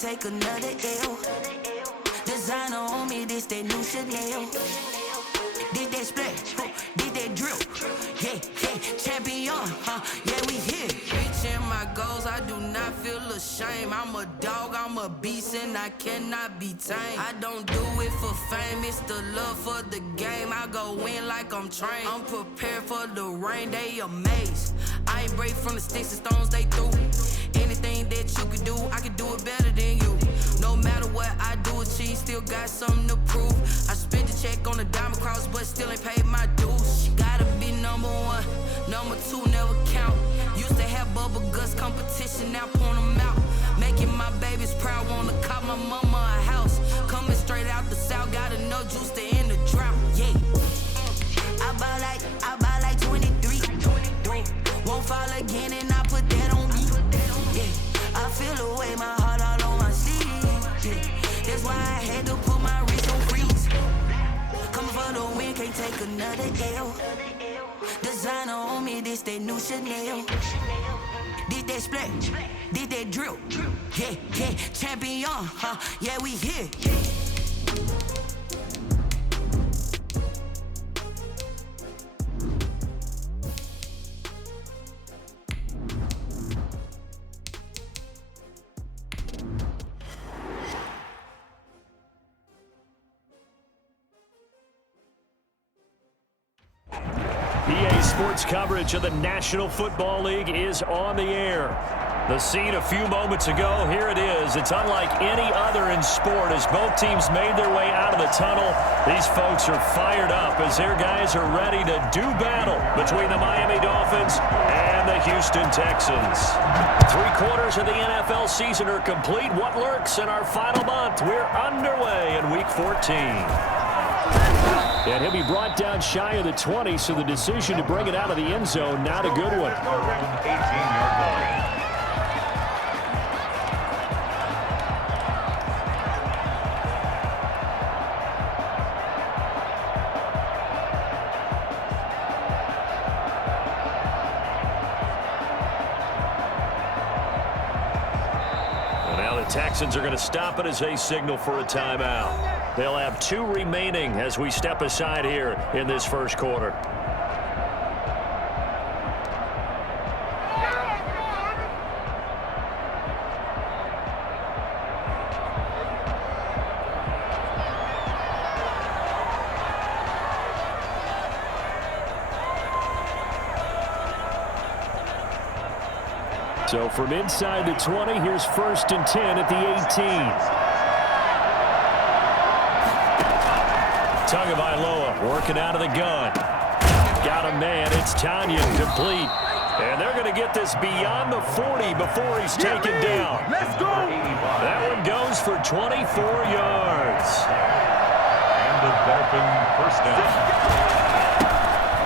take another L. Designer on me, this that new Chanel. Did that splash, did that drill. Yeah, champion, yeah, we here. Reaching my goals, I do not feel ashamed. I'm a dog, I'm a beast, and I cannot be tamed. I don't do it for fame, it's the love for the game. I go in like I'm trained. I'm prepared for the rain, they amazed. I ain't break from the sticks and stones they threw. Anything that you can do, I can do it better than you. No matter what I do, achieve, still got something to prove. I spent the check on the diamond cross, but still ain't paid my dues. She gotta be number one, number two never count. Used to have bubble guts competition, now point them out. Making my babies proud, wanna cop my mama a house. Coming straight out the south, got enough juice to end the drought. Yeah, I buy like 23. Won't fall again, and I put that on me. Yeah, I feel the way, my heart all on my sleeve. Yeah, that's why I had to put my wrist on freeze. Coming for the win, can't take another L. Designer on me, this that new Chanel. Did that splash, did that drill. Yeah, champion, yeah, we here. EA Sports coverage of the National Football League is on the air. The scene a few moments ago, here it is. It's unlike any other in sport as both teams made their way out of the tunnel. These folks are fired up as their guys are ready to do battle between the Miami Dolphins and the Houston Texans. 3/4 of the NFL season are complete. What lurks in our final month? We're underway in Week 14. And he'll be brought down shy of the 20, so the decision to bring it out of the end zone, not a good one. Well, now the Texans are going to stop it as they signal for a timeout. They'll have 2 remaining as we step aside here in this first quarter. So from inside the 20, here's 1st and 10 at the 18. Tagovailoa working out of the gun. Got a man. It's Tanya complete. And they're going to get this beyond the 40 before he's taken down. Let's go. That one goes for 24 yards. And the Dolphin first down.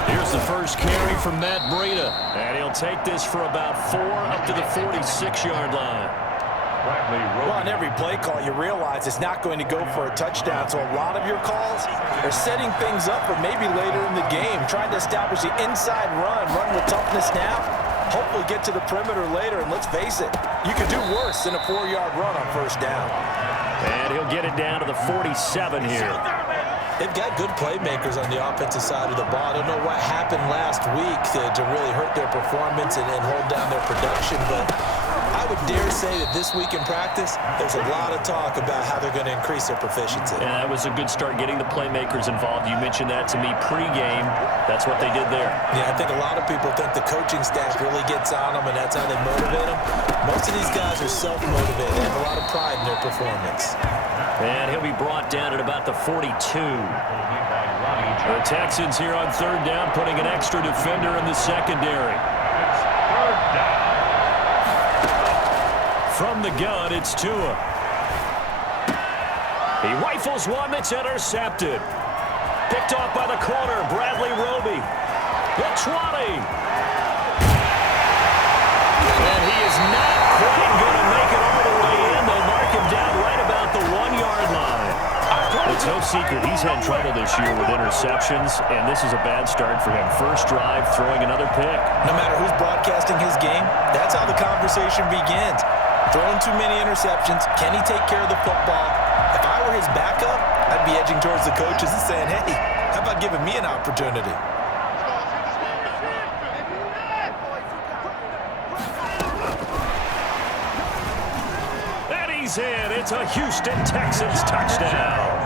Here's the first carry from Matt Breida. And he'll take this for about 4 up to the 46-yard line. Well, on every play call, you realize it's not going to go for a touchdown. So a lot of your calls are setting things up for maybe later in the game, trying to establish the inside run with toughness now, hopefully get to the perimeter later. And let's face it, you could do worse than a 4-yard run on first down. And he'll get it down to the 47 here. They've got good playmakers on the offensive side of the ball. I don't know what happened last week to really hurt their performance and hold down their production, but I would dare say that this week in practice, there's a lot of talk about how they're going to increase their proficiency. And that was a good start, getting the playmakers involved. You mentioned that to me pregame. That's what they did there. Yeah, I think a lot of people think the coaching staff really gets on them, and that's how they motivate them. Most of these guys are self-motivated. They have a lot of pride in their performance. And he'll be brought down at about the 42. The Texans here on 3rd down, putting an extra defender in the secondary. From the gun, it's Tua. He rifles one that's intercepted. Picked off by the corner, Bradley Roby. The 20. And he is not quite going to make it all the way in. They'll mark him down right about the 1-yard line. It's no secret he's had trouble this year with interceptions, and this is a bad start for him. First drive, throwing another pick. No matter who's broadcasting his game, that's how the conversation begins. Throwing too many interceptions. Can he take care of the football? If I were his backup, I'd be edging towards the coaches and saying, hey, how about giving me an opportunity? And he's in. It's a Houston Texans touchdown.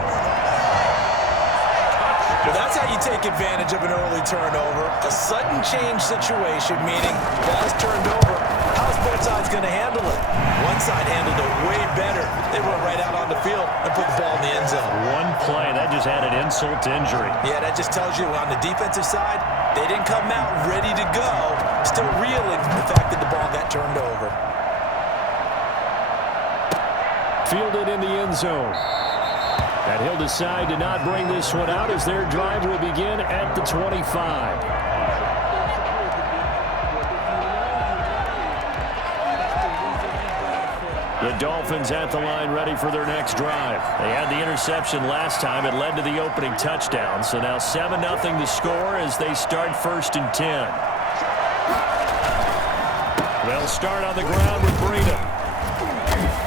Well, that's how you take advantage of an early turnover. A sudden change situation, meaning ball's turned over. How's both sides going to handle it? One side handled it way better. They went right out on the field and put the ball in the end zone. One play, that just added insult to injury. Yeah, that just tells you on the defensive side, they didn't come out ready to go, still reeling from the fact that the ball got turned over. Fielded in the end zone. And he'll decide to not bring this one out as their drive will begin at the 25. The Dolphins at the line ready for their next drive. They had the interception last time. It led to the opening touchdown. So now 7-0 the score as they start 1st and 10. They'll start on the ground with Breida.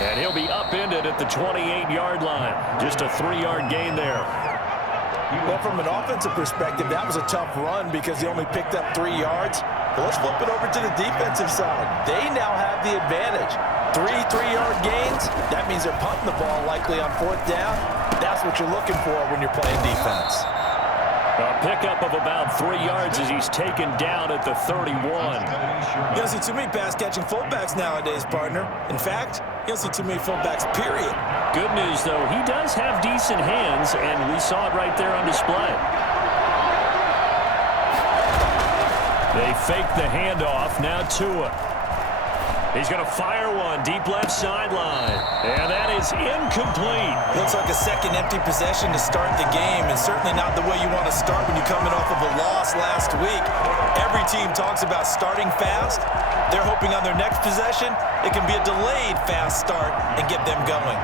And he'll be upended at the 28-yard line. Just a 3-yard gain there. Well, from an offensive perspective, that was a tough run because he only picked up 3 yards. But let's flip it over to the defensive side. They now have the advantage. 3 3-yard gains, that means they're punting the ball likely on 4th down. That's what you're looking for when you're playing defense. A pickup of about 3 yards as he's taken down at the 31. You don't see too many pass-catching fullbacks nowadays, partner. In fact, you don't see too many fullbacks, period. Good news, though, he does have decent hands, and we saw it right there on display. They fake the handoff, now Tua. He's going to fire one deep left sideline. And that is incomplete. Looks like a second empty possession to start the game, and certainly not the way you want to start when you're coming off of a loss last week. Every team talks about starting fast. They're hoping on their next possession, it can be a delayed fast start and get them going.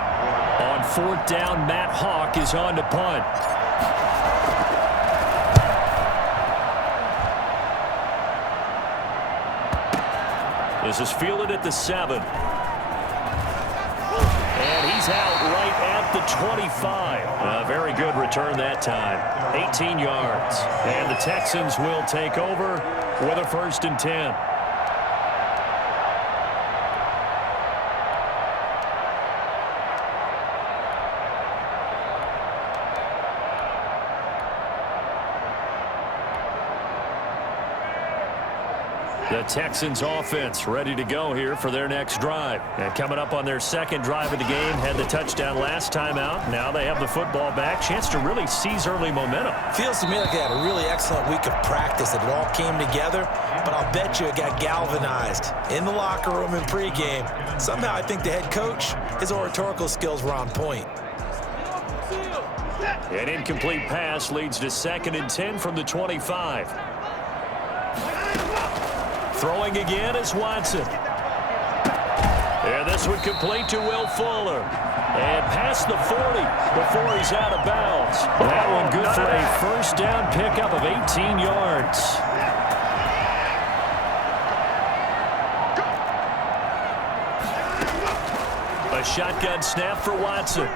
On 4th down, Matt Hawk is on to punt. This is fielded at the 7. And he's out right at the 25. A very good return that time. 18 yards. And the Texans will take over with a 1st and 10. The Texans offense ready to go here for their next drive. And coming up on their second drive of the game, had the touchdown last time out. Now they have the football back. Chance to really seize early momentum. Feels to me like they had a really excellent week of practice, that it all came together. But I'll bet you it got galvanized in the locker room in pregame. Somehow I think the head coach, his oratorical skills were on point. An incomplete pass leads to 2nd and 10 from the 25. Throwing again is Watson. And this one complete to Will Fuller. And past the 40 before he's out of bounds. That one good for a 1st down pickup of 18 yards. A shotgun snap for Watson.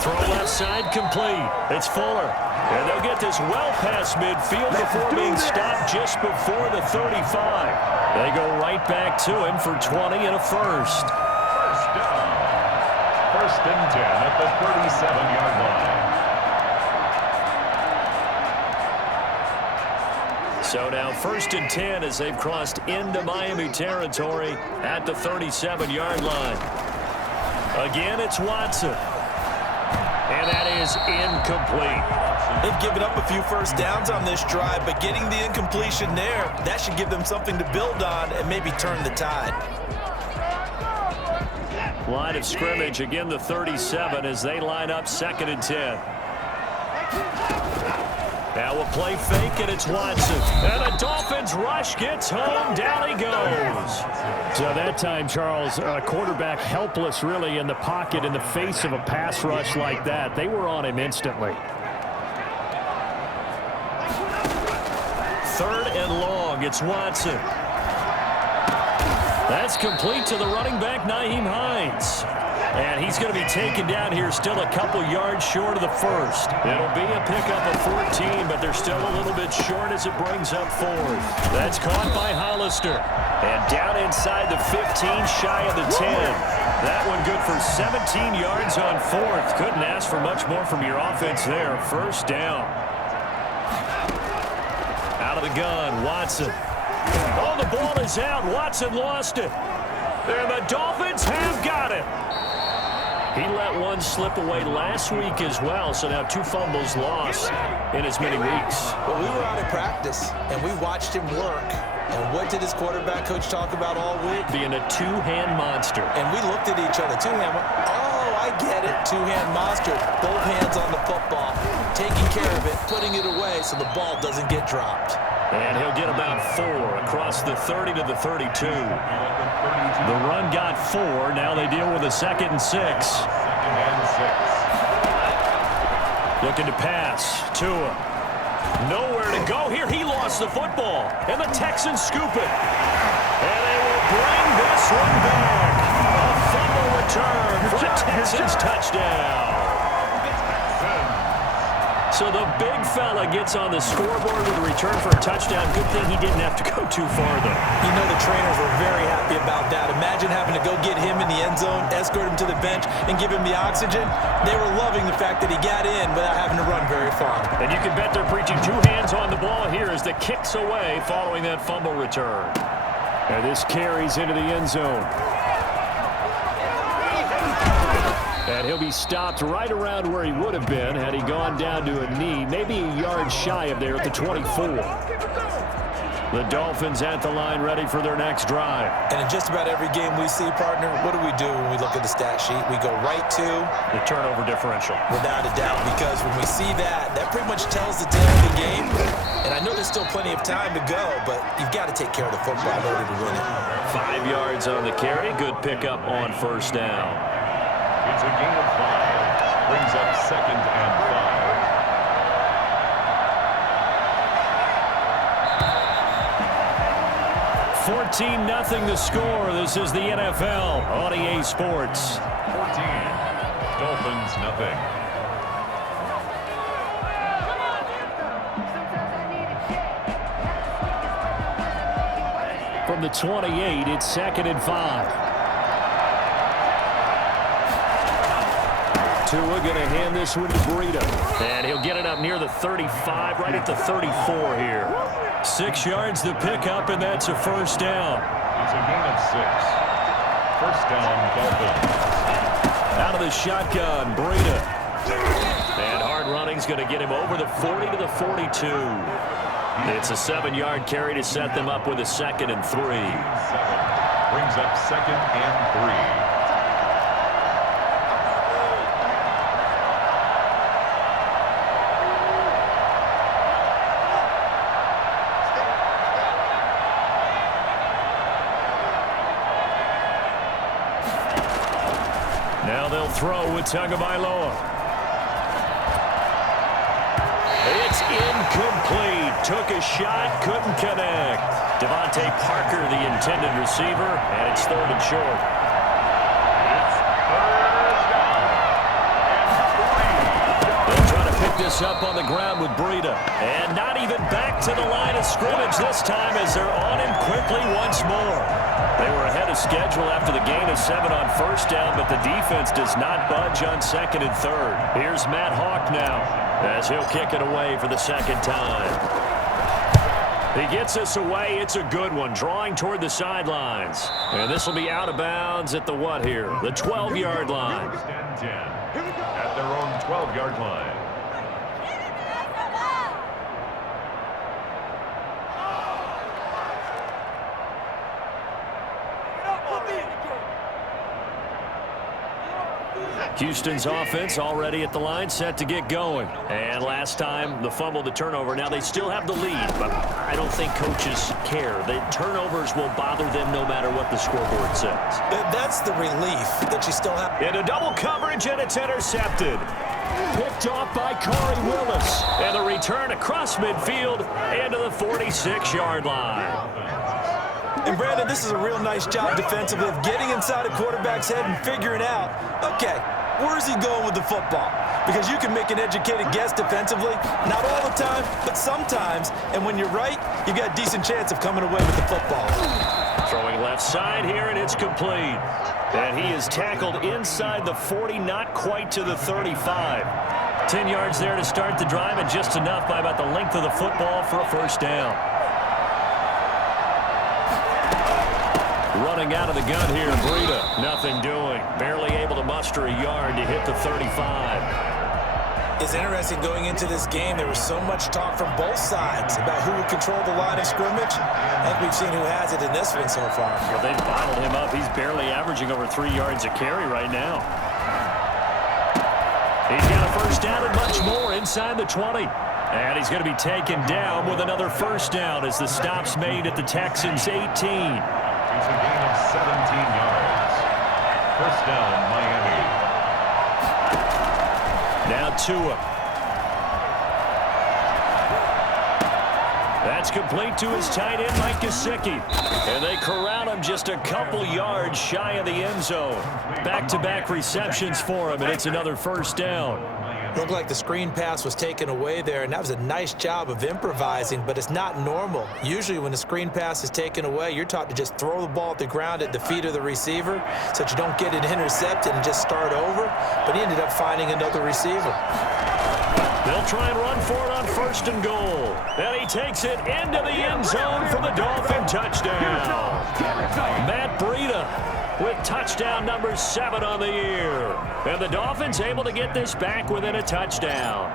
Throw left side complete. It's Fuller. And they'll get this well past midfield before being stopped just before the 35. They go right back to him for 20 and a 1st. 1st down. 1st and 10 at the 37-yard line. So now 1st and 10 as they've crossed into Miami territory at the 37-yard line. Again, it's Watson. And that is incomplete. They've given up a few 1st downs on this drive, but getting the incompletion there, that should give them something to build on and maybe turn the tide. Line of scrimmage, again the 37 as they line up 2nd and 10. Now we'll play fake, and it's Watson. And the Dolphins rush gets home. Down he goes. So that time, Charles, quarterback helpless really in the pocket in the face of a pass rush like that. They were on him instantly. 3rd and long. It's Watson. That's complete to the running back, Nyheim Hines. And he's going to be taken down here, still a couple yards short of the first. It'll be a pickup of 14, but they're still a little bit short as it brings up fourth. That's caught by Hollister. And down inside the 15, shy of the 10. That one good for 17 yards on fourth. Couldn't ask for much more from your offense there. First down. Out of the gun, Watson. Oh, the ball is out. Watson lost it. And the Dolphins have got it. He let one slip away last week as well, so now 2 fumbles lost in as many weeks. Well, we were out of practice, and we watched him work. And what did his quarterback coach talk about all week? Being a two-hand monster. And we looked at each other. Two-hand. Oh, I get it. Two-hand monster. Both hands on the football, taking care of it, putting it away so the ball doesn't get dropped. And he'll get about 4 across the 30 to the 32. The run got 4. Now they deal with a 2nd and 6. Looking to pass. Tua. Nowhere to go here. He lost the football. And the Texans scoop it. And they will bring this one back. A fumble return for the Texans touchdown. So the big fella gets on the scoreboard with a return for a touchdown. Good thing he didn't have to go too far, though. You know the trainers were very happy about that. Imagine having to go get him in the end zone, escort him to the bench, and give him the oxygen. They were loving the fact that he got in without having to run very far. And you can bet they're preaching 2 hands on the ball here as the kick's away following that fumble return. And this carries into the end zone. And he'll be stopped right around where he would have been had he gone down to a knee, maybe a yard shy of there at the 24. The Dolphins at the line ready for their next drive. And in just about every game we see, partner, what do we do when we look at the stat sheet? We go right to the turnover differential. Without a doubt, because when we see that, that pretty much tells the tale of the game. And I know there's still plenty of time to go, but you've got to take care of the football in order to win it. 5 yards on the carry. Good pickup on first down. It's a gain of 5. Brings up 2nd and 5. 14-0 the score. This is the NFL on EA Sports. 14. Dolphins nothing. From the 28, it's 2nd and 5. Tua going to hand this one to Breida. And he'll get it up near the 35, right at the 34 here. 6 yards to pick up, and that's a first down. It's a gain of 6. First down, Dolphins. Out of the shotgun, Breida. And hard running's going to get him over the 40 to the 42. It's a 7-yard carry to set them up with a 2nd and 3. 7. Brings up 2nd and 3. Now they'll throw with Tagovailoa. It's incomplete. Took a shot, couldn't connect. Devontae Parker, the intended receiver, and it's 3rd and short. It's 3rd down and 3. They'll try to pick this up on the ground with Breida. And not even back to the line of scrimmage this time as they're on him quickly once more. They were ahead of schedule after the gain of 7 on first down, but the defense does not budge on 2nd and 3rd. Here's Matt Hawk now as he'll kick it away for the 2nd time. He gets us away. It's a good one, drawing toward the sidelines. And this will be out of bounds at the what here? The 12-yard line. First and 10 at their own 12-yard line. Houston's offense already at the line, set to get going. And last time, the fumble, the turnover. Now they still have the lead, but I don't think coaches care. The turnovers will bother them no matter what the scoreboard says. That's the relief that you still have. Into double coverage, and it's intercepted. Picked off by Corey Willis. And the return across midfield and to the 46-yard line. And Brandon, this is a real nice job defensively of getting inside a quarterback's head and figuring out, okay, where's he going with the football? Because you can make an educated guess defensively, not all the time, but sometimes. And when you're right, you've got a decent chance of coming away with the football. Throwing left side here, and it's complete. And he is tackled inside the 40, not quite to the 35. 10 yards there to start the drive, and just enough by about the length of the football for a first down. Running out of the gun here, Breida. Nothing doing. Barely able to muster a yard to hit the 35. It's interesting going into this game. There was so much talk from both sides about who would control the line of scrimmage. I think we've seen who has it in this one so far. Well, they've bottled him up. He's barely averaging over 3 yards a carry right now. He's got a first down and much more inside the 20. And he's going to be taken down with another first down as the stop's made at the Texans' 18. It's a gain of 17 yards. First down, Miami. Now Tua. That's complete to his tight end, Mike Gesicki. And they corral him just a couple yards shy of the end zone. Back-to-back receptions for him, and it's another first down. Looked like the screen pass was taken away there, and that was a nice job of improvising, but it's not normal. Usually when the screen pass is taken away, you're taught to just throw the ball at the ground at the feet of the receiver so that you don't get it intercepted and just start over, but he ended up finding another receiver. They'll try and run for it on first and goal. And he takes it into the end zone for the Dolphin touchdown. Matt Breida with touchdown number 7 on the year. And the Dolphins able to get this back within a touchdown.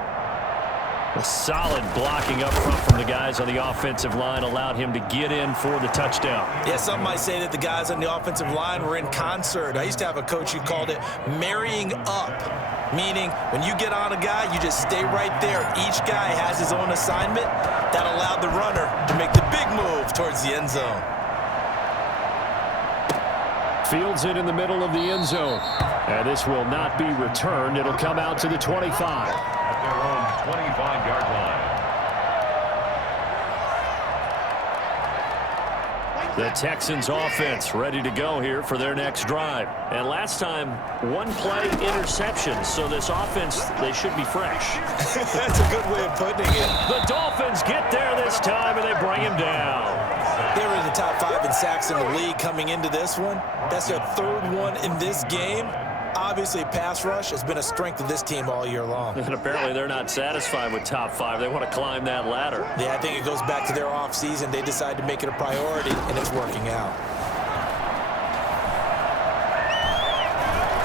A solid blocking up front from the guys on the offensive line allowed him to get in for the touchdown. Yeah, some might say that the guys on the offensive line were in concert. I used to have a coach who called it marrying up, meaning when you get on a guy, you just stay right there. Each guy has his own assignment. That allowed the runner to make the big move towards the end zone. Fields it in the middle of the end zone. And this will not be returned. It'll come out to the 25. At their own 25-yard line. The Texans offense ready to go here for their next drive. And last time, one play interception. So this offense, they should be fresh. That's a good way of putting it. The Dolphins get there this time, and they bring him down. They were in the top 5 in sacks in the league coming into this one. That's their 3rd one in this game. Obviously, pass rush has been a strength of this team all year long. And apparently they're not satisfied with top 5. They want to climb that ladder. Yeah, I think it goes back to their offseason. They decided to make it a priority, and it's working out.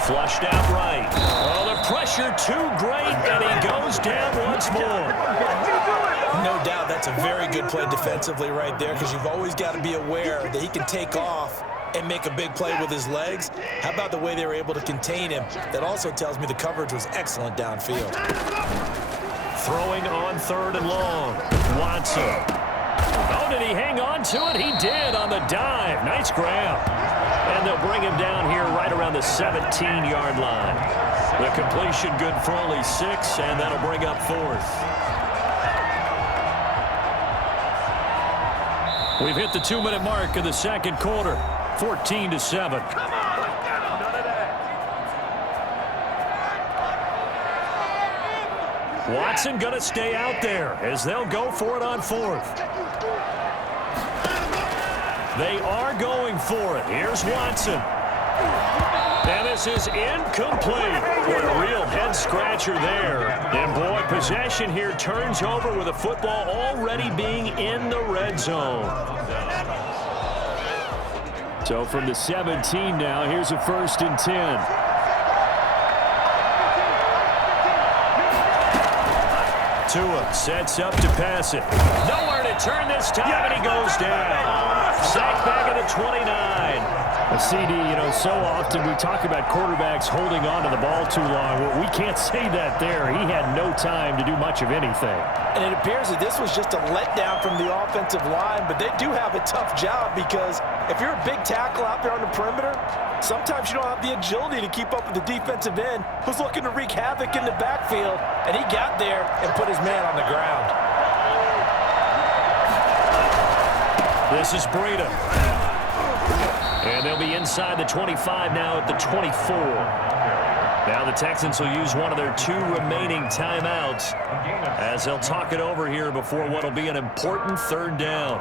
Flushed out right. Oh, the pressure too great, and he goes down once more. No doubt that's a very good play defensively right there, because you've always got to be aware that he can take off and make a big play with his legs. How about the way they were able to contain him? That also tells me the coverage was excellent downfield. Throwing on 3rd and long. Watson. Oh, did he hang on to it? He did on the dive. Nice grab. And they'll bring him down here right around the 17-yard line. The completion good for only 6, and that'll bring up 4th. We've hit the 2-minute mark of the second quarter. 14-7. Watson going to stay out there as they'll go for it on 4th. They are going for it. Here's Watson. And this is incomplete. What a real head-scratcher there. And, boy, possession here turns over with the football already being in the red zone. So from the 17 now, here's a 1st and 10. Tua sets up to pass it. Nowhere to turn this time, and he goes down. Sacked back at the 29. A CD, you know, so often we talk about quarterbacks holding on to the ball too long. Well, we can't say that there. He had no time to do much of anything. And it appears that this was just a letdown from the offensive line, but they do have a tough job because if you're a big tackle out there on the perimeter, sometimes you don't have the agility to keep up with the defensive end who's looking to wreak havoc in the backfield, and he got there and put his man on the ground. This is Breida. And they'll be inside the 25 now at the 24. Now the Texans will use one of their 2 remaining timeouts as they'll talk it over here before what will be an important 3rd down.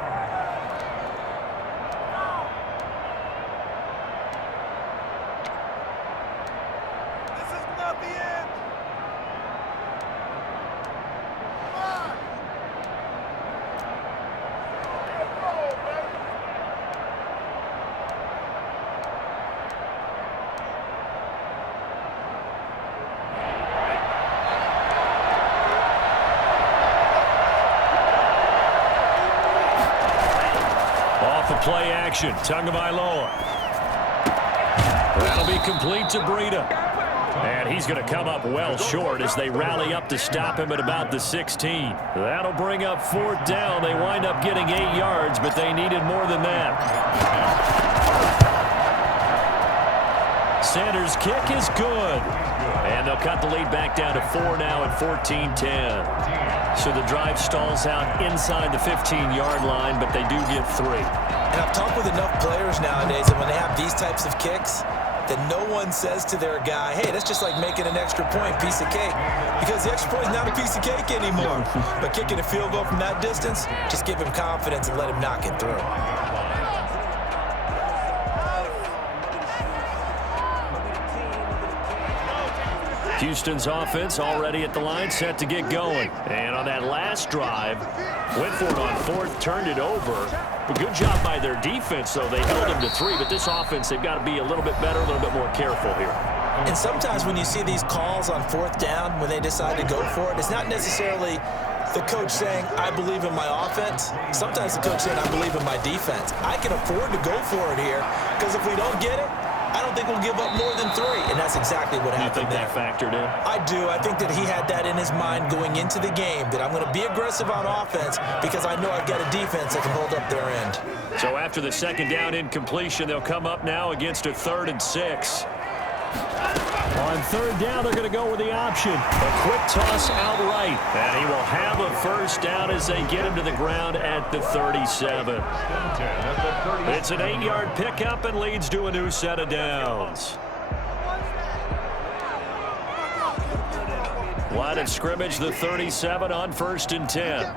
Play action. Tagovailoa. That'll be complete to Breida. And he's going to come up well short as they rally up to stop him at about the 16. That'll bring up 4th down. They wind up getting 8 yards, but they needed more than that. Sanders' kick is good. And they'll cut the lead back down to 4 now at 14-10. So the drive stalls out inside the 15-yard line, but they do get 3. And I've talked with enough players nowadays that when they have these types of kicks, that no one says to their guy, hey, that's just like making an extra point, piece of cake. Because the extra point is not a piece of cake anymore. But kicking a field goal from that distance, just give him confidence and let him knock it through. Houston's offense already at the line, set to get going. And on that last drive, went for it on 4th, turned it over. A good job by their defense, though. They held him to 3, but this offense, they've got to be a little bit better, a little bit more careful here. And sometimes when you see these calls on 4th down, when they decide to go for it, it's not necessarily the coach saying, I believe in my offense. Sometimes the coach saying, I believe in my defense. I can afford to go for it here, because if we don't get it, I don't think we'll give up more than 3, and that's exactly what happened there. You think that factored in? I do. I think that he had that in his mind going into the game, that I'm going to be aggressive on offense because I know I've got a defense that can hold up their end. So after the 2nd down incompletion, they'll come up now against a 3rd and 6. On 3rd down, they're going to go with the option. A quick toss outright. And he will have a 1st down as they get him to the ground at the 37. It's an 8-yard pickup and leads to a new set of downs. Line of scrimmage, the 37 on 1st and 10.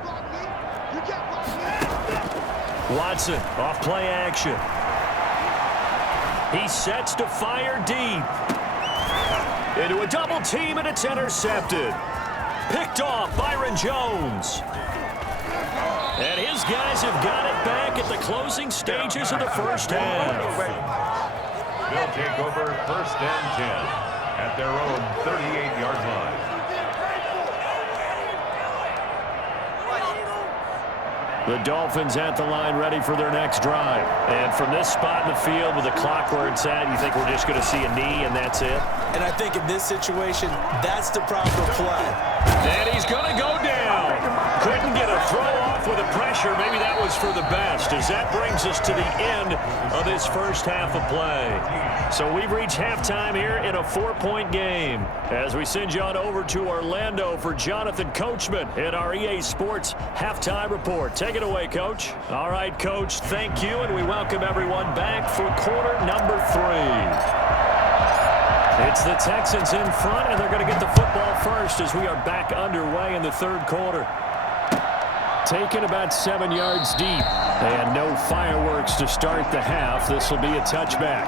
Watson off play action. He sets to fire deep. Into a double team, and it's intercepted. Picked off Byron Jones. And his guys have got it back at the closing stages of the 1st half. They'll take over 1st and 10 at their own 38-yard line. The Dolphins at the line ready for their next drive. And from this spot in the field with the clock where it's at, you think we're just going to see a knee and that's it? And I think in this situation, that's the proper play. And he's going to go down. Couldn't get a throw off with the pressure. Maybe that was for the best, as that brings us to the end of this 1st half of play. So we've reached halftime here in a 4-point game as we send you on over to Orlando for Jonathan Coachman in our EA Sports Halftime Report. Take it away, Coach. All right, Coach, thank you, and we welcome everyone back for quarter number 3. It's the Texans in front, and they're going to get the football first as we are back underway in the 3rd quarter. Taken about 7 yards deep, and no fireworks to start the half. This will be a touchback.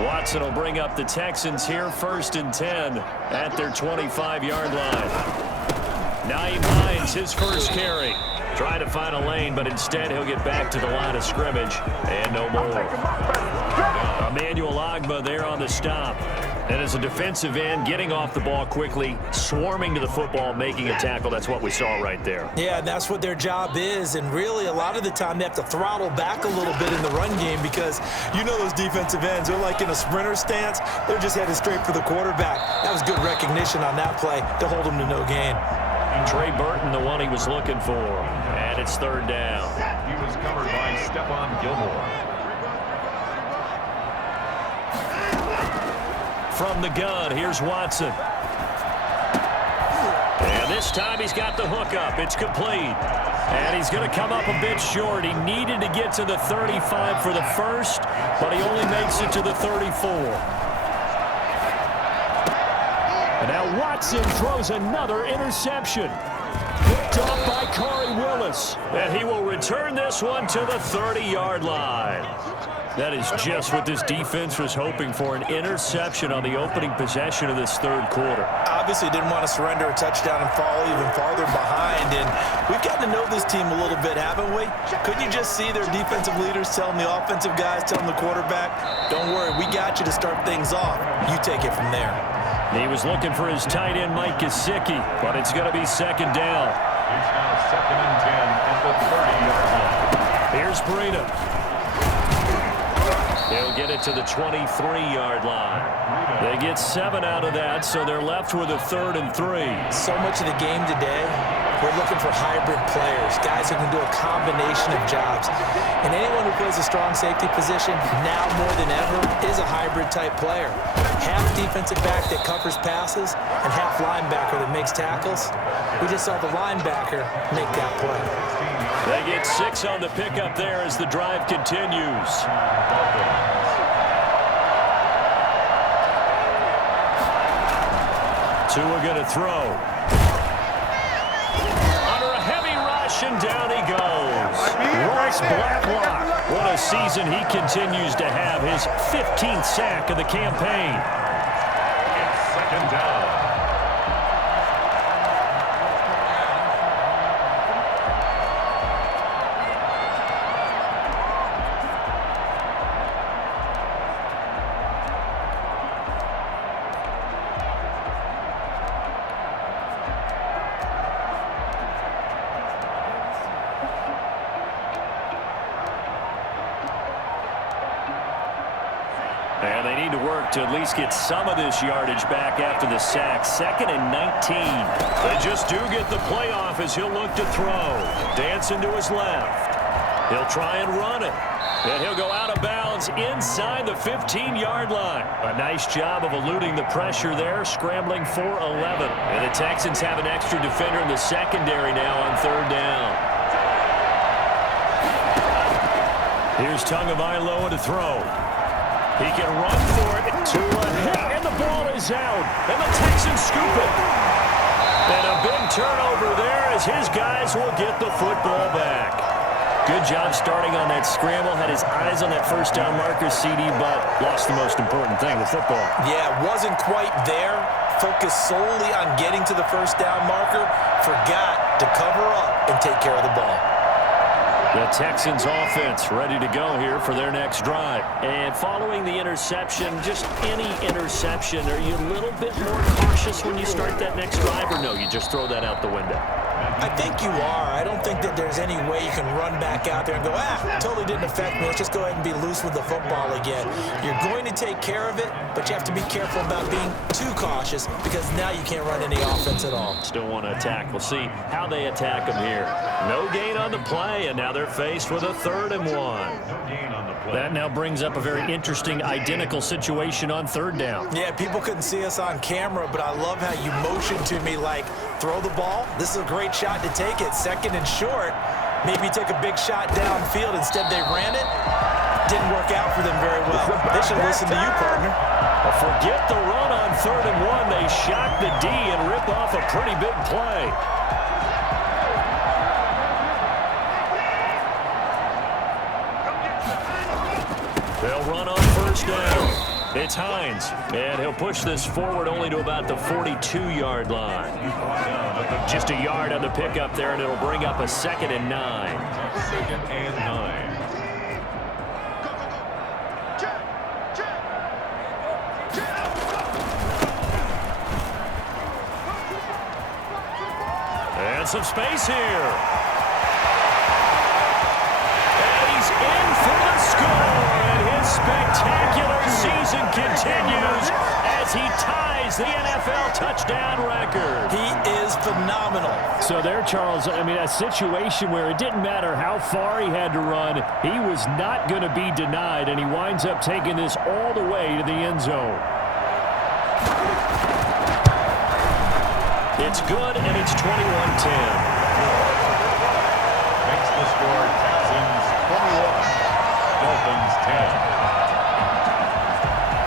Watson will bring up the Texans here, 1st and 10 at their 25-yard line. Nyheim Hines, his first carry. Try to find a lane, but instead he'll get back to the line of scrimmage, and no more. Emmanuel Ogbah there on the stop. And as a defensive end, getting off the ball quickly, swarming to the football, making a tackle. That's what we saw right there. Yeah, and that's what their job is. And really, a lot of the time, they have to throttle back a little bit in the run game because you know those defensive ends, they're like in a sprinter stance. They're just headed straight for the quarterback. That was good recognition on that play to hold him to no gain. Trey Burton, the one he was looking for. And it's 3rd down. He was covered by Stephon Gilmore. From the gun, here's Watson. And This time he's got the hook up. It's complete. And he's going to come up a bit short. He needed to get to the 35 for the first, but he only makes it to the 34. And now Watson throws another interception. Picked off by Corey Willis. And he will return this one to the 30-yard line. That is just what this defense was hoping for, an interception on the opening possession of this third quarter. Obviously didn't want to surrender a touchdown and fall even farther behind. And we've gotten to know this team a little bit, haven't we? Couldn't you just see their defensive leaders telling the offensive guys, telling the quarterback, don't worry, we got you to start things off. You take it from there. He was looking for his tight end, Mike Gesicki, but it's going to be second down. It's now 2nd and 10 at the 30-yard line. Here's Breida. He'll get it to the 23-yard line. They get 7 out of that, so they're left with a 3rd and 3. So much of the game today, we're looking for hybrid players, guys who can do a combination of jobs. And anyone who plays a strong safety position, now more than ever, is a hybrid-type player. Half defensive back that covers passes and half linebacker that makes tackles. We just saw the linebacker make that play. They get 6 on the pickup there as the drive continues. Tua going to throw. Under a heavy rush, and down he goes. Ross Blacklock. What a season he continues to have. His 15th sack of the campaign. It's 2nd down. And they need to work to at least get some of this yardage back after the sack. 2nd and 19. They just do get the playoff as he'll look to throw. Dancing to his left. He'll try and run it. And he'll go out of bounds inside the 15-yard line. A nice job of eluding the pressure there, scrambling for 11. And the Texans have an extra defender in the secondary now on 3rd down. Here's Tagovailoa to throw. He can run for it to a hit, and the ball is out. And the Texans scoop it. And a big turnover there as his guys will get the football back. Good job starting on that scramble. Had his eyes on that first down marker, CD, but lost the most important thing, the football. Yeah, wasn't quite there. Focused solely on getting to the first down marker. Forgot to cover up and take care of the ball. The Texans offense ready to go here for their next drive. And following the interception, just any interception, are you a little bit more cautious when you start that next drive, or no, you just throw that out the window? I think you are. I don't think that there's any way you can run back out there and go, totally didn't affect me. Let's just go ahead and be loose with the football again. You're going to take care of it, but you have to be careful about being too cautious because now you can't run any offense at all. Still want to attack. We'll see how they attack them here. No gain on the play, and now they're faced with a 3rd and 1. No gain on the play. That now brings up a very interesting identical situation on 3rd down. Yeah, people couldn't see us on camera, but I love how you motioned to me like, throw the ball. This is a great shot to take it. 2nd and short. Maybe take a big shot downfield. Instead, they ran it. Didn't work out for them very well. They should listen to you, partner. Forget the run on 3rd and 1. They shock the D and rip off a pretty big play. They'll run on 1st down. It's Hines, and he'll push this forward only to about the 42-yard line. Just a yard on the pickup there, and it'll bring up a 2nd and 9. 2nd and 9. And some space here. And he's in for the score. And his spectacular season continues as he ties the NFL touchdown record. He is phenomenal. So there, Charles, I mean, a situation where it didn't matter how far he had to run, he was not going to be denied, and he winds up taking this all the way to the end zone. It's good, and it's 21-10. Makes the score Texans 21, Dolphins 10.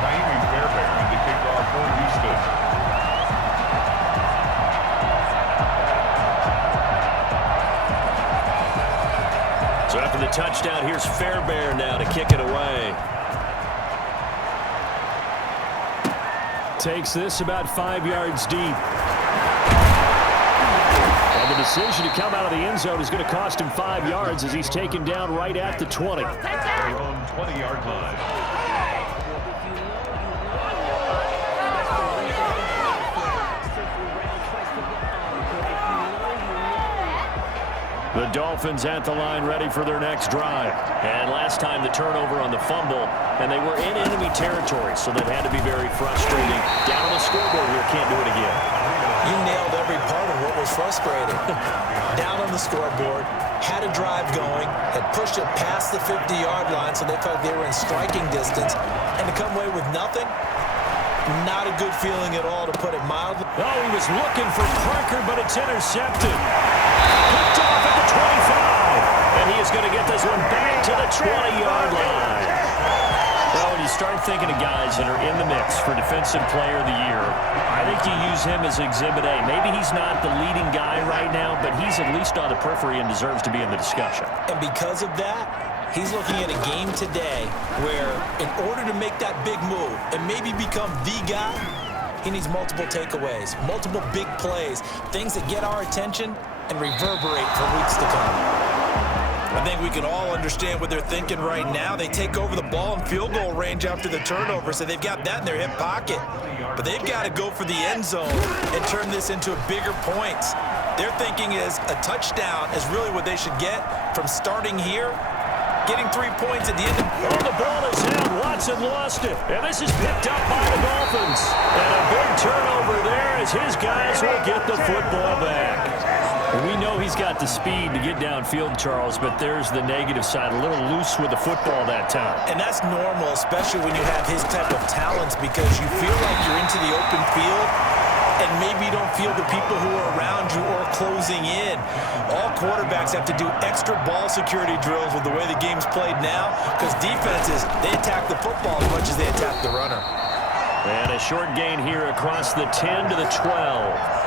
Naimi Fairbairn to kick off for Houston. So after the touchdown, here's Fairbairn now to kick it away. Takes this about 5 yards deep. And the decision to come out of the end zone is going to cost him 5 yards as he's taken down right at the 20. Their own 20-yard line. The Dolphins at the line ready for their next drive. And last time the turnover on the fumble, and they were in enemy territory, so that had to be very frustrating. Down on the scoreboard here, can't do it again. You nailed every part of what was frustrating. Down on the scoreboard, had a drive going, had pushed it past the 50-yard line so they felt they were in striking distance, and to come away with nothing, not a good feeling at all, to put it mildly. Oh, he was looking for Parker, but it's intercepted. Picked off at the 25, and he is going to get this one back to the 20-yard line. Well, when you start thinking of guys that are in the mix for Defensive Player of the Year, I think you use him as Exhibit A. Maybe he's not the leading guy right now, but he's at least on the periphery and deserves to be in the discussion. And because of that, he's looking at a game today where, in order to make that big move and maybe become the guy, he needs multiple takeaways, multiple big plays, things that get our attention and reverberate for weeks to come. I think we can all understand what they're thinking right now. They take over the ball in field goal range after the turnover, so they've got that in their hip pocket. But they've got to go for the end zone and turn this into bigger points. Their thinking is a touchdown is really what they should get from starting here, getting 3 points at the end. Oh, the ball is out. Watson lost it. And this is picked up by the Dolphins. And a big turnover there as his guys will get the football back. We know he's got the speed to get downfield, Charles, but there's the negative side. A little loose with the football that time. And that's normal, especially when you have his type of talents, because you feel like you're into the open field and maybe you don't feel the people who are around you or closing in. All quarterbacks have to do extra ball security drills with the way the game's played now, because defenses, they attack the football as much as they attack the runner. And a short gain here across the 10 to the 12.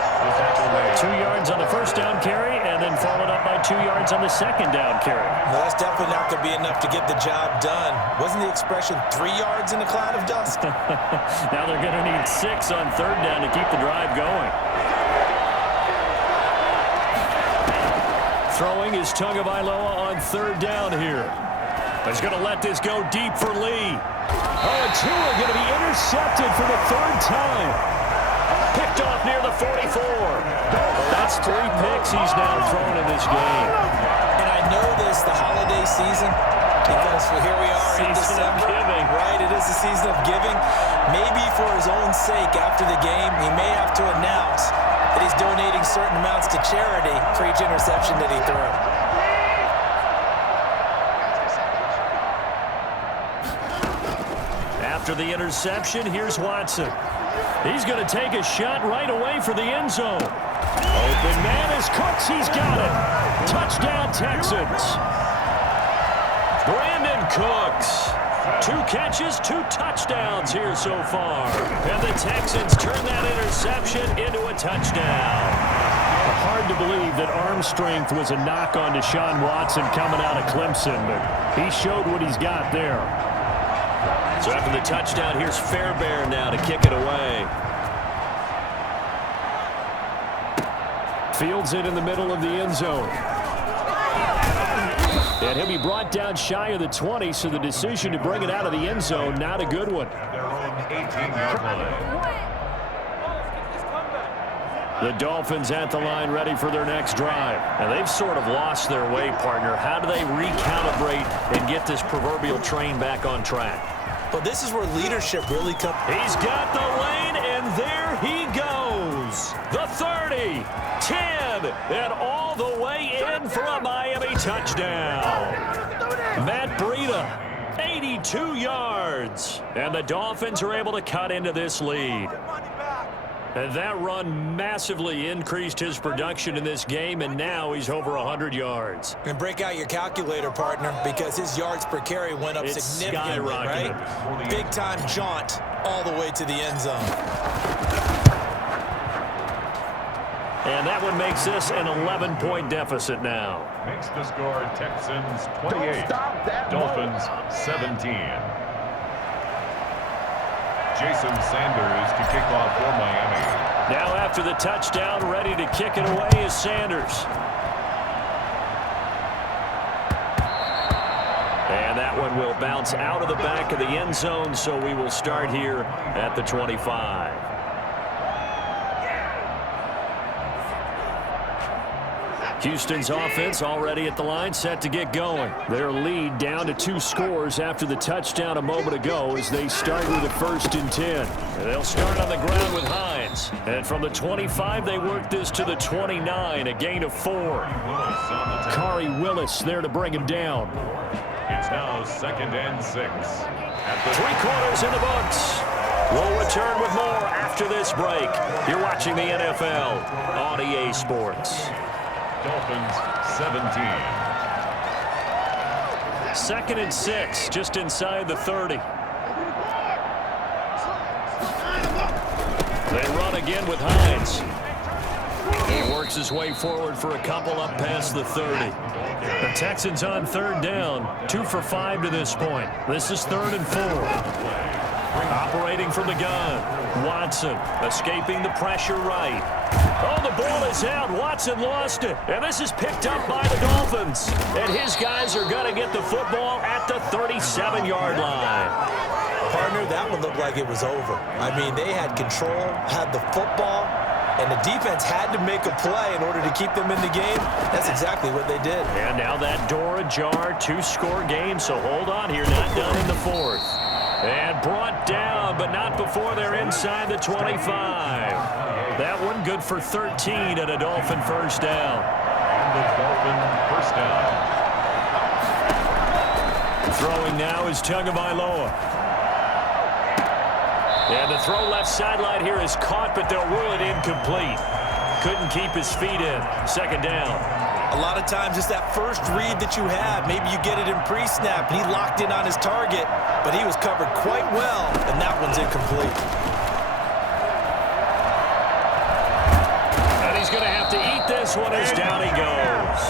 2 yards on the first down carry, and then followed up by 2 yards on the second down carry. Well, that's definitely not going to be enough to get the job done. Wasn't the expression 3 yards in a cloud of dust? Now they're going to need 6 on third down to keep the drive going. Throwing is Tagovailoa on third down here. He's going to let this go deep for Lee. Oh, and Tua going to be intercepted for the third time. Picked off near the 44. That's 3 picks he's now thrown in this game. And I know this, the holiday season, because here we are in December. Right, it is the season of giving. Maybe for his own sake after the game, he may have to announce that he's donating certain amounts to charity for each interception that he threw. After the interception, here's Watson. He's going to take a shot right away for the end zone. Open man is Cooks. He's got it. Touchdown, Texans. Brandon Cooks. 2 catches, 2 touchdowns here so far. And the Texans turn that interception into a touchdown. Hard to believe that arm strength was a knock on Deshaun Watson coming out of Clemson, but he showed what he's got there. So after the touchdown, here's Fairbairn now to kick it away. Fields it in the middle of the end zone. And he'll be brought down shy of the 20, so the decision to bring it out of the end zone, not a good one. Their own 18-yard line. The Dolphins at the line ready for their next drive. And they've sort of lost their way, partner. How do they recalibrate and get this proverbial train back on track? But this is where leadership really comes. He's got the lane, and there he goes. The 30, 10, and all the way in for a Miami touchdown. Matt Breida, 82 yards. And the Dolphins are able to cut into this lead. And that run massively increased his production in this game, and now he's over 100 yards. And break out your calculator, partner, because his yards per carry went up significantly, right? Big-time jaunt all the way to the end zone. And that one makes this an 11-point deficit now. Makes the score Texans 28, Dolphins 17. Jason Sanders to kick off for Miami. Now after the touchdown, ready to kick it away is Sanders. And that one will bounce out of the back of the end zone, so we will start here at the 25. Houston's offense already at the line, set to get going. Their lead down to 2 scores after the touchdown a moment ago as they start with a 1st and 10. And they'll start on the ground with Hines. And from the 25, they work this to the 29, a gain of 4. Kari Willis there to bring him down. It's now 2nd and 6. At the 3 quarters in the books. We'll return with more after this break. You're watching the NFL on EA Sports. Dolphins 17. 2nd and 6, just inside the 30. They run again with Hines. He works his way forward for a couple up past the 30. The Texans on 3rd down, 2 for 5 to this point. This is 3rd and 4. Operating from the gun, Watson escaping the pressure right. Oh, the ball is out. Watson lost it. And this is picked up by the Dolphins. And his guys are going to get the football at the 37-yard line. Partner, that one looked like it was over. I mean, they had control, had the football, and the defense had to make a play in order to keep them in the game. That's exactly what they did. And now that door ajar, 2-score game, so hold on here, not done in the 4th. And brought down, but not before they're inside the 25. That one good for 13 and a Dolphin 1st down. And the Dolphin 1st down. Throwing now is Tagovailoa. And the throw left sideline here is caught, but they'll rule it incomplete. Couldn't keep his feet in. 2nd down. A lot of times it's that first read that you have. Maybe you get it in pre-snap, and he locked in on his target, but he was covered quite well, and that one's incomplete. And he's going to have to eat this one as down he goes.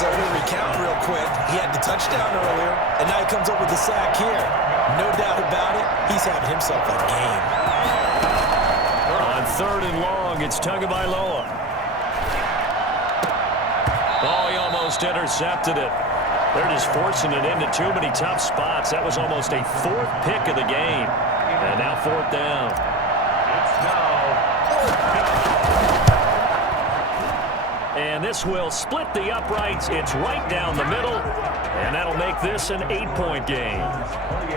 So we'll recount real quick. He had the touchdown earlier, and now he comes up with the sack here. No doubt about it, he's having himself a game. On 3rd and long, it's Tagovailoa. Oh, he almost intercepted it. They're just forcing it into too many tough spots. That was almost a 4th pick of the game. And now 4th down. It's now 4th down. And this will split the uprights. It's right down the middle. And that'll make this an 8-point game.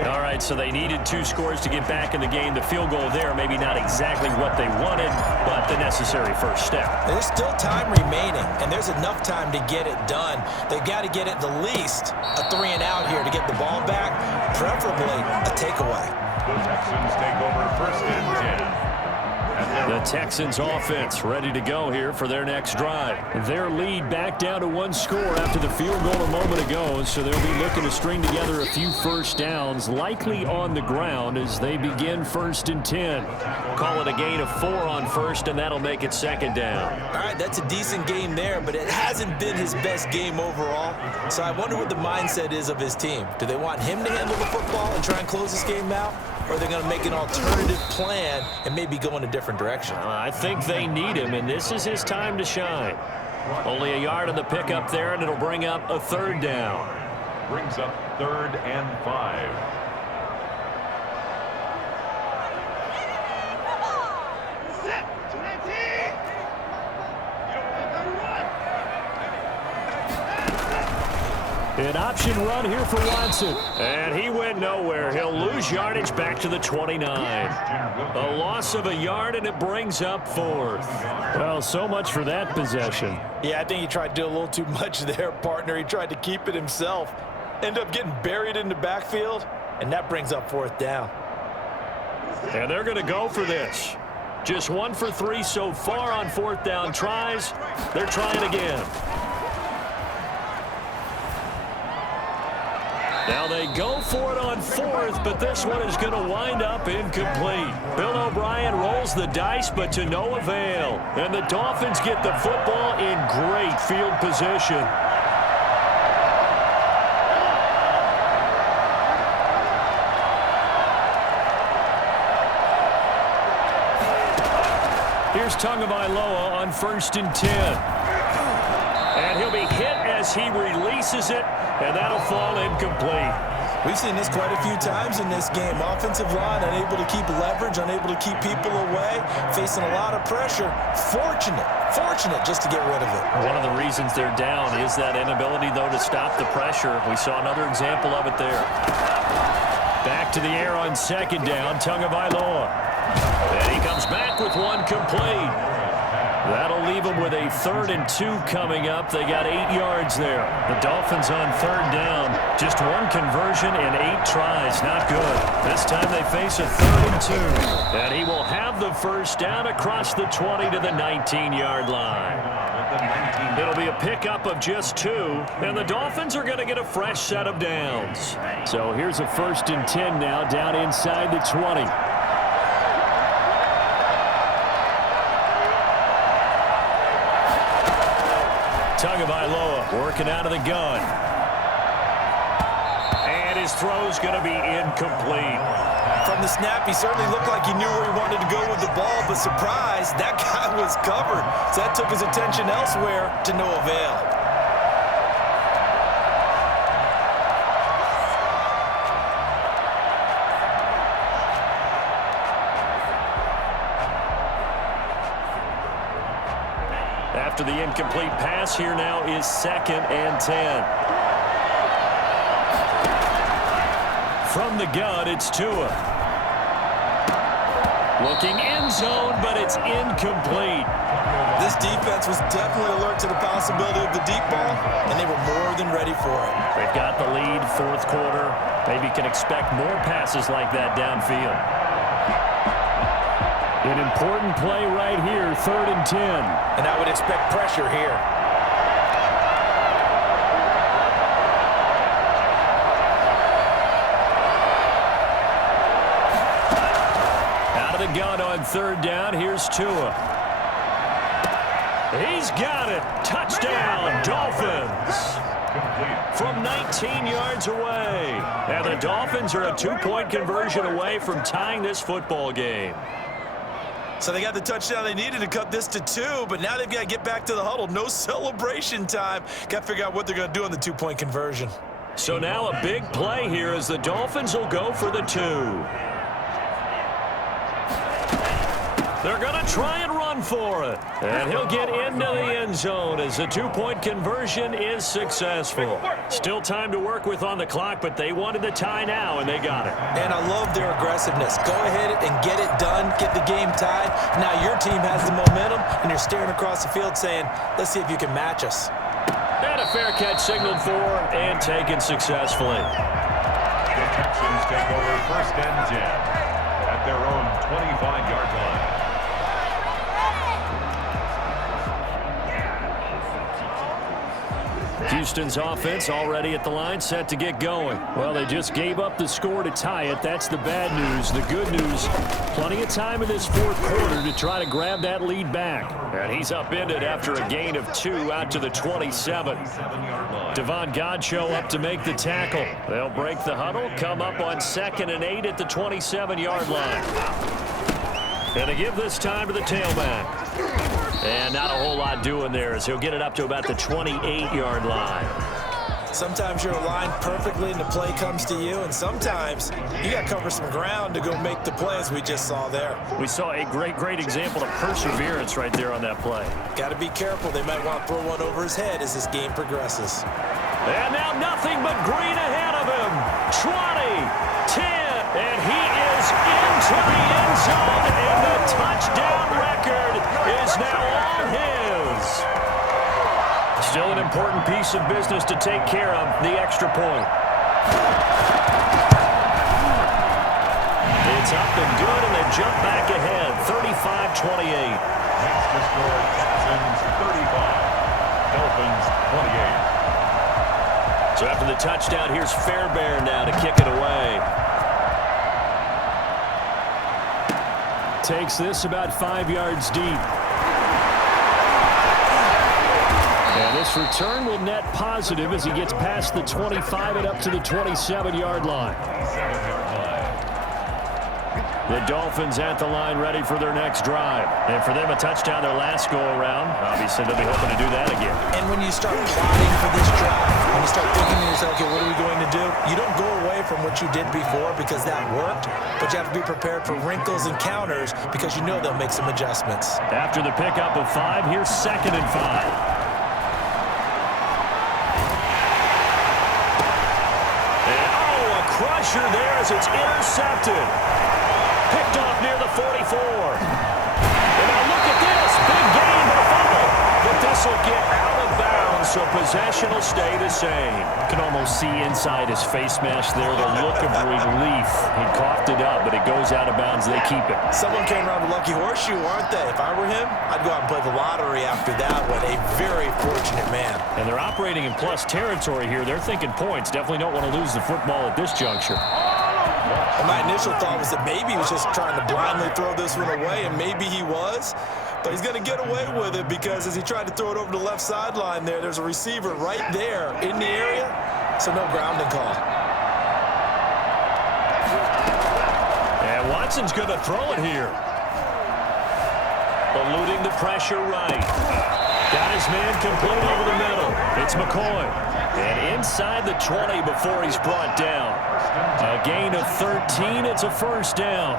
All right, so they needed 2 scores to get back in the game. The field goal there, maybe not exactly what they wanted, but the necessary first step. There's still time remaining, and there's enough time to get it done. They've got to get at the least a 3 and out here to get the ball back, preferably a takeaway. The Texans take over 1st and 10. The Texans offense ready to go here for their next drive. Their lead back down to 1 score after the field goal a moment ago, so they'll be looking to string together a few 1st downs, likely on the ground as they begin 1st and 10. Call it a gain of 4 on 1st, and that'll make it 2nd down. All right, that's a decent game there, but it hasn't been his best game overall. So I wonder what the mindset is of his team. Do they want him to handle the football and try and close this game out? Or are they going to make an alternative plan and maybe go in a different direction? I think they need him, and this is his time to shine. Only a yard on the pickup there, and it'll bring up a 3rd down. Brings up 3rd and 5. An option run here for Watson. And he went nowhere. He'll lose yardage back to the 29. A loss of a yard, and it brings up 4th. Well, so much for that possession. Yeah, I think he tried to do a little too much there, partner. He tried to keep it himself. Ended up getting buried in the backfield, and that brings up 4th down. And they're going to go for this. Just 1 for 3 so far on fourth down tries. They're trying again. Now they go for it on fourth, but this one is going to wind up incomplete. Bill O'Brien rolls the dice, but to no avail. And the Dolphins get the football in great field position. Here's Tagovailoa on 1st and 10. And he'll be hit as he releases it, and that'll fall incomplete. We've seen this quite a few times in this game. Offensive line unable to keep leverage, unable to keep people away, facing a lot of pressure. Fortunate just to get rid of it. One of the reasons they're down is that inability, though, to stop the pressure. We saw another example of it there. Back to the air on 2nd down, Tagovailoa. And he comes back with one complete. That'll leave them with a 3rd and 2 coming up. They got 8 yards there. The Dolphins on 3rd down. Just one conversion and 8 tries. Not good. This time they face a 3rd and 2. And he will have the 1st down across the 20 to the 19-yard line. It'll be a pickup of just 2. And the Dolphins are going to get a fresh set of downs. So here's a 1st and 10 now down inside the 20. Tagovailoa working out of the gun. And his throw's going to be incomplete. From the snap, he certainly looked like he knew where he wanted to go with the ball, but surprise, that guy was covered. So that took his attention elsewhere to no avail. After the incomplete pass, here now is 2nd and 10. From the gun, it's Tua. Looking end zone, but it's incomplete. This defense was definitely alert to the possibility of the deep ball, and they were more than ready for it. They've got the lead, 4th quarter. Maybe can expect more passes like that downfield. An important play right here, 3rd and 10. And I would expect pressure here. Out of the gun on 3rd down, here's Tua. He's got it. Touchdown, Dolphins. From 19 yards away. And the Dolphins are a 2-point conversion away from tying this football game. So they got the touchdown they needed to cut this to 2, but now they've got to get back to the huddle. No celebration time. Got to figure out what they're going to do on the 2-point conversion. So now a big play here as the Dolphins will go for the 2. They're going to try and run for it. And he'll get into the end zone as the 2-point conversion is successful. Still time to work with on the clock, but they wanted the tie now, and they got it. And I love their aggressiveness. Go ahead and get it done, get the game tied. Now your team has the momentum, and you're staring across the field saying, let's see if you can match us. And a fair catch signaled for and taken successfully. The Texans take over 1st and 10 at their own 25-yard line. Houston's offense already at the line, set to get going. Well, they just gave up the score to tie it. That's the bad news. The good news, plenty of time in this 4th quarter to try to grab that lead back. And he's upended after a gain of 2 out to the 27. Devon Godchaux up to make the tackle. They'll break the huddle, come up on 2nd and 8 at the 27-yard line. And they give this time to the tailback. And not a whole lot doing there as he'll get it up to about the 28-yard line. Sometimes you're aligned perfectly and the play comes to you, and sometimes you got to cover some ground to go make the play as we just saw there. We saw a great example of perseverance right there on that play. Got to be careful. They might want to throw one over his head as this game progresses. And now nothing but green ahead of him. 20, 10, and he is into the end zone, and the touchdown record is now all his. Still an important piece of business to take care of, the extra point. It's up and good, and they jump back ahead, 35-28. Next to score, Texans 35, Dolphins 28. So after the touchdown, here's Fairbairn now to kick it away. Takes this about 5 yards deep. And this return will net positive as he gets past the 25 and up to the 27-yard line. The Dolphins at the line ready for their next drive. And for them, a touchdown their last go-around. Obviously, they'll be hoping to do that again. And when you start plotting for this drive, when you start thinking to yourself, okay, what are we going to do? You don't go away from what you did before because that worked, but you have to be prepared for wrinkles and counters because you know they'll make some adjustments. After the pickup of 5, here's 2nd and 5. Crusher there as it's intercepted. Picked off near the 44. And now look at this. Big gain, but a fumble. But this will get out of bounds, so possession will stay the same. You can almost see inside his face mask there the look of relief. He coughed it up, but it goes out of bounds. They keep it. Someone came around the lucky horseshoe, aren't they? If I were him, I'd go out and play the lottery after that one. A very fortunate man. And they're operating in plus territory here. They're thinking points. Definitely don't want to lose the football at this juncture. Well, my initial thought was that maybe he was just trying to blindly throw this one away, and maybe he was. But he's going to get away with it because as he tried to throw it over the left sideline there's a receiver right there in the area, so no grounding call. And Watson's going to throw it here. Eluding the pressure right. Got his man complete over the middle. It's McCoy. And inside the 20 before he's brought down. A gain of 13. It's a first down.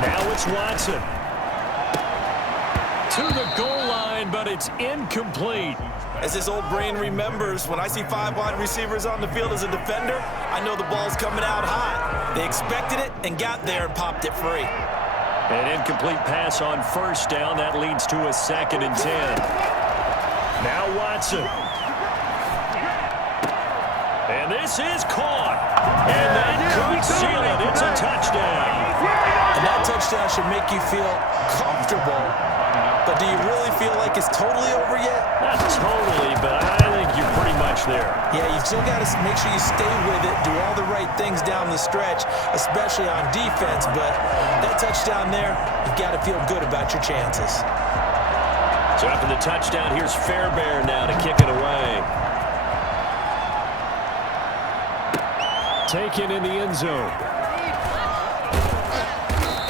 Now it's Watson. To the goal line, but it's incomplete. As this old brain remembers, when I see 5 wide receivers on the field as a defender, I know the ball's coming out hot. They expected it and got there and popped it free. An incomplete pass on first down. That leads to a 2nd and 10. Now Watson. And this is caught. And that could seal it. It's a touchdown. And that touchdown should make you feel comfortable. But do you really feel like it's totally over yet? Not totally, but I think you're pretty much there. Yeah, you've still got to make sure you stay with it, do all the right things down the stretch, especially on defense. But that touchdown there, you've got to feel good about your chances. So after the touchdown, here's Fairbairn now to kick it away. Taken in the end zone.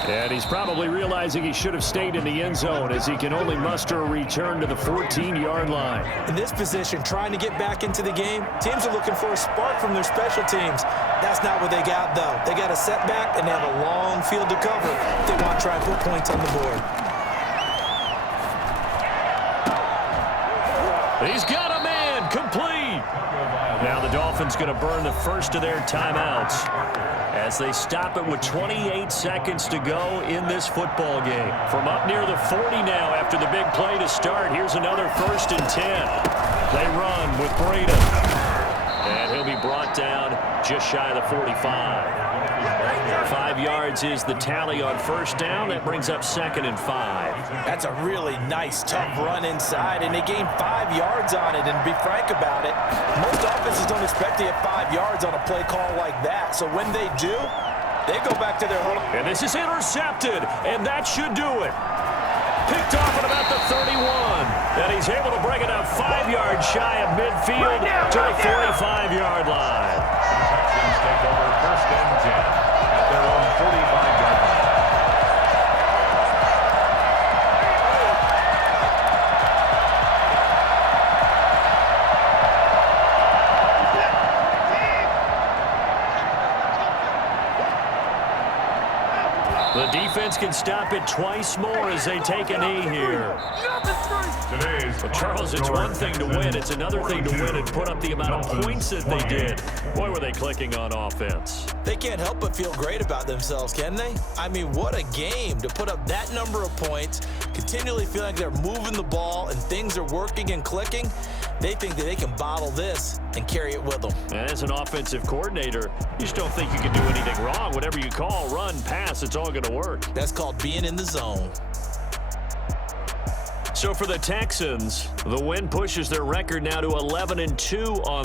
And he's probably realizing he should have stayed in the end zone as he can only muster a return to the 14-yard line. In this position, trying to get back into the game, teams are looking for a spark from their special teams. That's not what they got, though. They got a setback, and they have a long field to cover if they want to try and put points on the board. He's got a man complete. Now the Dolphins going to burn the first of their timeouts as they stop it with 28 seconds to go in this football game. From up near the 40 now after the big play to start, here's another 1st and 10. They run with Braden. And he'll be brought down just shy of the 45. 5 yards is the tally on first down. That brings up 2nd and 5. That's a really nice, tough run inside, and they gained 5 yards on it. And to be frank about it, most offenses don't expect to get 5 yards on a play call like that. So when they do, they go back to their home. And this is intercepted, and that should do it. Picked off at about the 31. And he's able to bring it up 5 yards shy of midfield to the 45-yard line. Texans take over 1st and 10 at their own 45-yard line. The defense can stop it twice more as they take a knee here. But Charles, it's one thing to win. It's another thing to win and put up the amount of points that they did. Boy, were they clicking on offense. They can't help but feel great about themselves, can they? I mean, what a game to put up that number of points, continually feeling like they're moving the ball and things are working and clicking. They think that they can bottle this and carry it with them. And as an offensive coordinator, you just don't think you can do anything wrong. Whatever you call, run, pass, it's all going to work. That's called being in the zone. So for the Texans, the win pushes their record now to 11-2 on the